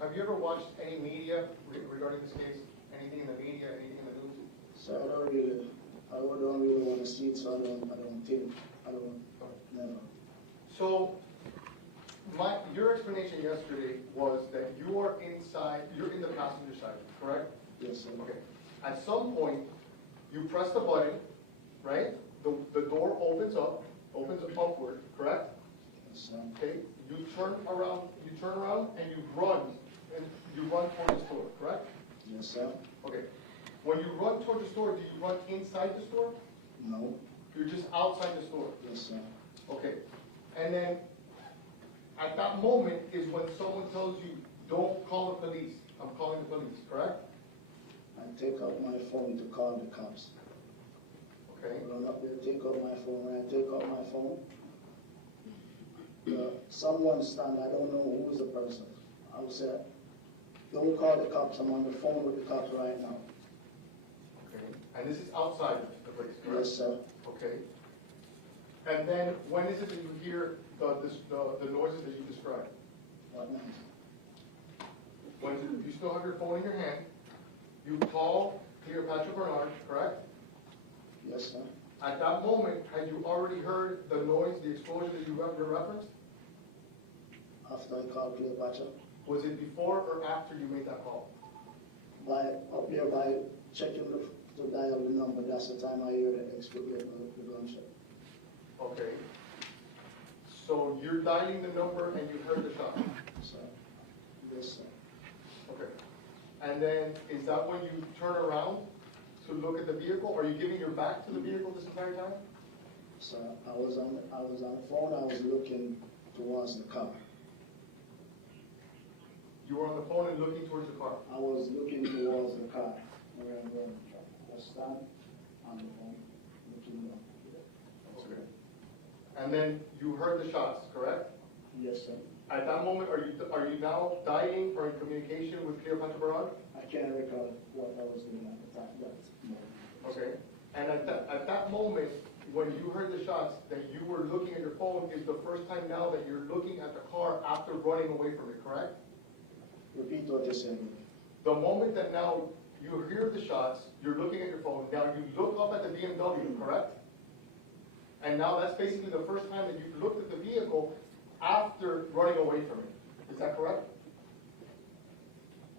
Have you ever watched any media regarding this case? Anything in the media, anything in the news? So I don't really want to see it, so I don't, never. So, your explanation yesterday was that you are inside, you're in the passenger side, correct? Yes, sir. Okay. At some point, you press the button, right? The door opens upward, correct? Yes, sir. Okay. You turn around and you run towards the store, correct? Yes, sir. Okay. When you run towards the store, do you run inside the store? No. You're just outside the store. Yes, sir. Okay. And then at that moment is when someone tells you, don't call the police. I'm calling the police, correct? I take out my phone to call the cops. Okay. I run up there, take out my phone. When I take out my phone, someone stand, I don't know who is the person. I will say, don't call the cops, I'm on the phone with the cops right now. Okay. And this is outside the place, correct? Yes, sir. Okay. And then when is it that you hear the noises that you described? What now? When you still have your phone in your hand, you call Cleopatra Bernard, correct? Yes, sir. At that moment, had you already heard the noise, the explosion that you referenced? After I called Cleopatra, Was it before or after you made that call? up there by checking to dial the number, that's the time I hear the gunshot. Okay. So you're dialing the number and you heard the shot? So, yes, sir. Okay. And then is that when you turn around to look at the vehicle? Are you giving your back to the vehicle this entire time? So I was on the phone, I was looking towards the car. You were on the phone and looking towards the car? I was looking towards the car where I'm going. I stand on the phone, looking down. Okay. And then you heard the shots, correct? Yes, sir. At that moment, are you now dialing or in communication with Cleopatra Bernard? I can't recall what I was doing at the time. Okay. And at that moment, when you heard the shots, that you were looking at your phone is the first time now that you're looking at the car after running away from it, correct? Repeat what you said. The moment that now you hear the shots, you're looking at your phone, now you look up at the BMW, correct? And now that's basically the first time that you've looked at the vehicle after running away from it. Is that correct?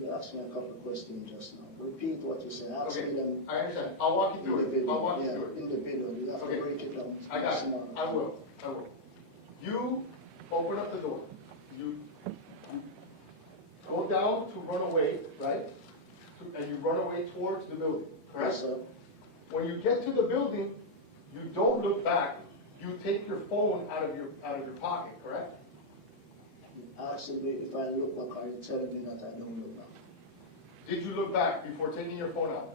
You asked me a couple of questions just now. Repeat what you said. Okay, Them I understand. I'll walk you through it. I'll walk you through it. Individual. You have to break it down. I got it. I will. You open up the door. You go down to run away, right? And you run away towards the building, correct? Yes, sir. When you get to the building, you don't look back. You take your phone out of your pocket, correct? Actually, if I look back, are you telling me that I don't look back? Did you look back before taking your phone out?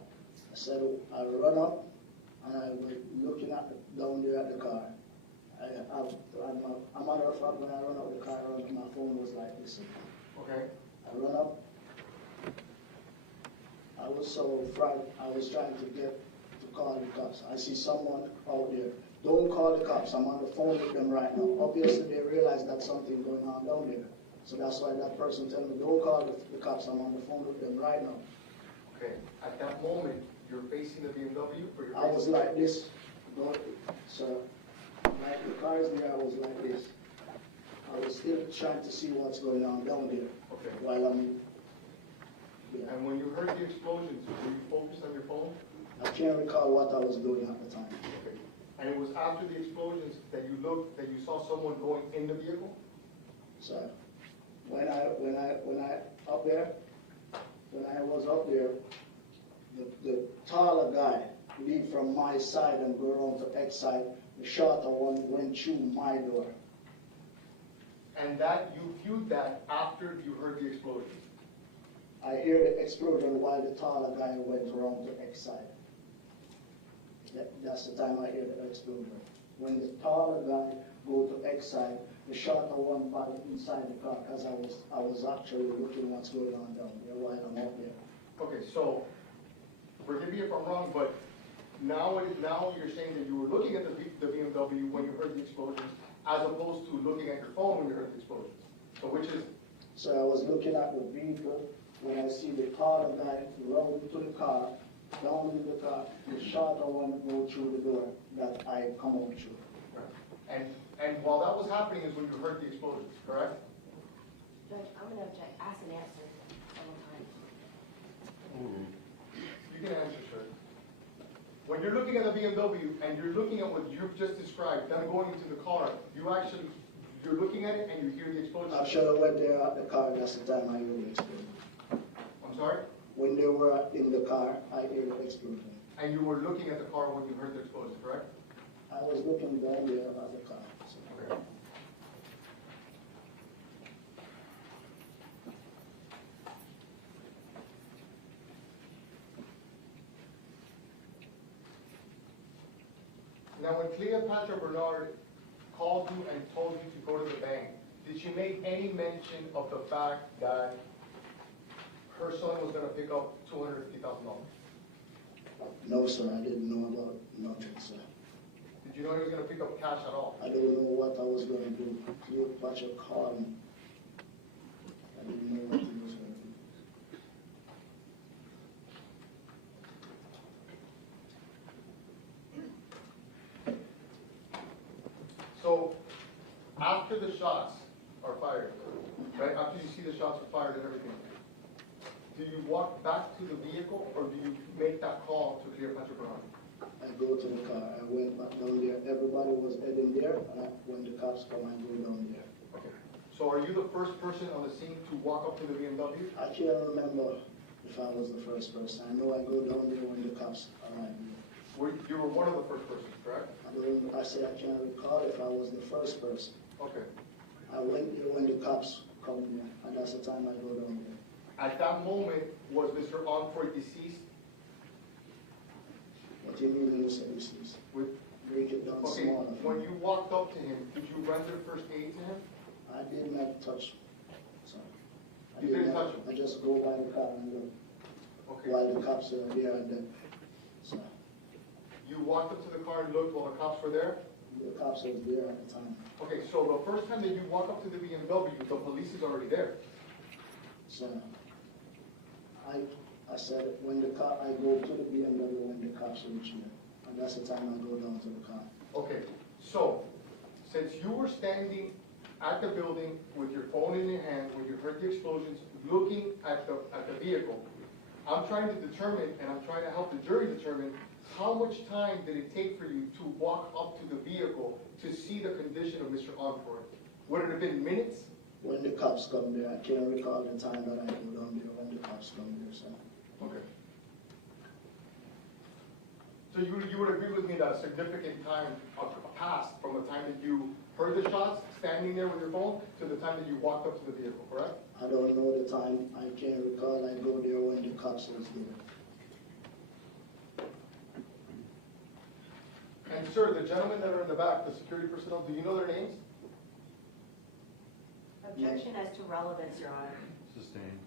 I said I run up and I was looking down there at the car. A matter of fact, when I run up the car, my phone was like this. Okay. I run up. I was so frightened. I was trying to get to call the cops. I see someone out there. Don't call the cops. I'm on the phone with them right now. Obviously, they realize that something going on down there. So that's why that person telling me, don't call the cops. I'm on the phone with them right now. Okay. At that moment, you're facing the BMW or you're I was like this. So, like the car is there, I was like this. I was still trying to see what's going on down there. Okay. While I'm... Yeah. And when you heard the explosions, were you focused on your phone? I can't recall what I was doing at the time. Okay. And it was after the explosions that you looked, that you saw someone going in the vehicle? So, when I was up there, the taller guy leave from my side and go around to X side. The shorter one went through my door. And that, you viewed that after you heard the explosion? I hear the explosion while the taller guy went around to X side. That's the time I hear the explosion. When the taller guy go to X side, the shorter one back inside the car, because I was actually looking what's going on down there while I'm up there. Okay, so forgive me if I'm wrong, but now you're saying that you were looking at the BMW when you heard the explosions, as opposed to looking at your phone when you heard the explosions. So which is? So I was looking at the vehicle when I see the car, the guy roll into the car, down in the car, the shot I want to go through the door that I come out through. And while that was happening is when you heard the explosions, correct? Judge, I'm gonna object, ask and answer several times. You can answer, sir. When you're looking at a BMW and you're looking at what you've just described, then going into the car, you're looking at it and you hear the explosion. I'm sure I went there at the car, that's the time I heard the explosion. I'm sorry? When they were in the car, I heard the explosion. And you were looking at the car when you heard the explosion, correct? I was looking down there at the car. So. Okay. Now, when Cleopatra Bernard called you and told you to go to the bank, did she make any mention of the fact that her son was going to pick up $250,000? No, sir, I didn't know about nothing, sir. Did you know he was going to pick up cash at all? I don't know what I was going to do. Cleopatra called me. I didn't know what he was going to do. So, after the shots are fired, right, after you see the shots are fired and everything, do you walk back to the vehicle or do you make that call to Cleopatra Bernard? I go to the car. I went back down there. Everybody was heading there, and when the cops come, I go down there. Okay. So are you the first person on the scene to walk up to the BMW? I can't remember if I was the first person. I know I go down there when the cops arrive. You were one of the first persons, correct? I say I can't recall if I was the first person. Okay. I went there when the cops come there, and that's the time I go down there. At that moment, was Mr. Onfroy deceased? What do you mean when you say deceased? Break it down Okay, smaller. when you walked up to him, did you render first aid to him? I did not touch. Sorry. You didn't touch him? I just go by the car and look Okay. while the cops are there, and then so You walked up to the car and looked while the cops were there? the cops was there at the time. Okay, so the first time that you walk up to the BMW, the police is already there. So I said when I go to the BMW when the cops reach me, and that's the time I go down to the car. Okay, so since you were standing at the building with your phone in your hand when you heard the explosions, looking at the vehicle, I'm trying to determine, and I'm trying to help the jury determine, how much time did it take for you to walk up to the vehicle to see the condition of Mr. Onfroy? Would it have been minutes? When the cops come there, I can't recall the time that I go down there when the cops come there, so. Okay. So you would agree with me that a significant time passed from the time that you heard the shots, standing there with your phone, to the time that you walked up to the vehicle, correct? I don't know the time, I can't recall, I go there when the cops was there. And sir, the gentlemen that are in the back, the security personnel, do you know their names? Objection as to relevance, Your Honor. Sustained.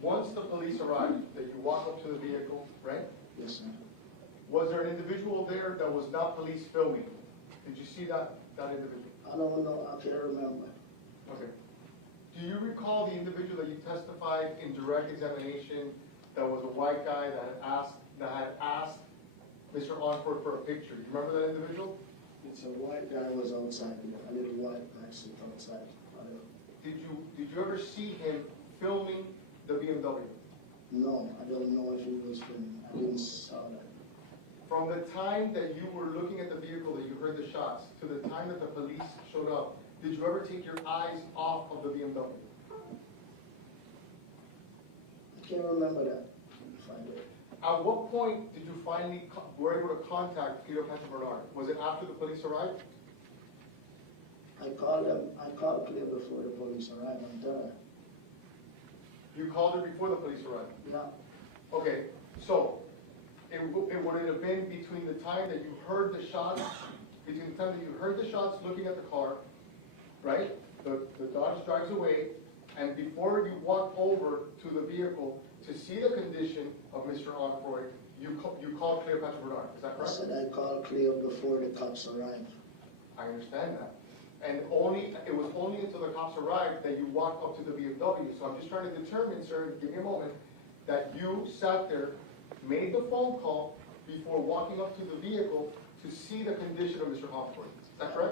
Once the police arrived, that you walk up to the vehicle, right? Yes, sir. Was there an individual there that was not police filming? Did you see that individual? I don't know, I can't remember. Okay. Do you recall the individual that you testified in direct examination that was a white guy that had asked Mr. Onfroy for a picture? Do you remember that individual? It's a white guy was outside there, a little white guy sitting outside. Did you ever see him filming the BMW? No, I don't know if he was filming. I didn't saw that. From the time that you were looking at the vehicle that you heard the shots to the time that the police showed up, did you ever take your eyes off of the BMW? I can't remember that. If I did. At what point did you finally were able to contact Cleopatra Bernard? Was it after the police arrived? I called Cleo before the police arrived on time. You called her before the police arrived? Yeah. Okay, so it would have been between the time that you heard the shots, looking at the car, right? The Dodge drives away, and before you walk over to the vehicle to see the condition of Mr. Onfroy, You called Cleopatra Bernard, is that I correct? said I called Cleo before the cops arrived. I understand that. And it was only until the cops arrived that you walked up to the BMW. So I'm just trying to determine, sir, give me a moment, that you sat there, made the phone call before walking up to the vehicle to see the condition of Mr. Onfroy. Is that correct?